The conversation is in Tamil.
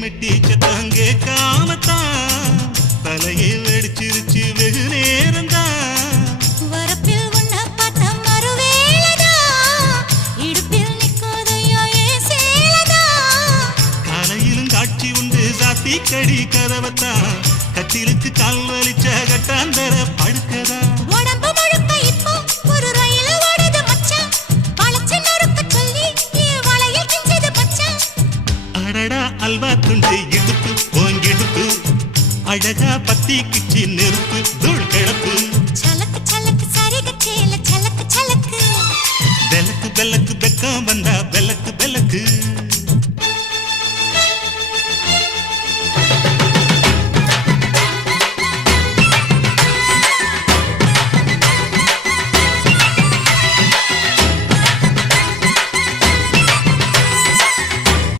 மெட்டி சத்தம் கேட்காமத்தான் தலையை வெடிச்சிருச்சு வெகு நேரம்தான். வரப்பில் உன்னை பார்த்த மறுவேளைதான் இடுப்பில் நிற்காதையா ஏன் சேலதான். காலையிலும் காட்சி உண்டு சாத்தி கடி கதவத்தான் கட்டிலுக்கு கால் வலிச்ச கட்டாந்தர படுக்கதா. உடம்பு முழுக்க இப்போ ஒரு ரயில் ஓடுது மச்சான். வளைச்சு நறுக்க சொல்லி என் வளையல் கிஞ்சது மச்சான். அடடா அல்வா துண்டு இடுப்பு போங்கிடுப்பு அழகா பத்தி கிச்சி நெருப்பு தூள் கிளப்பு. சலக்கு சலக்கு சரிக சேல சலக்கு சலக்கு வெலக்கு வெலக்கு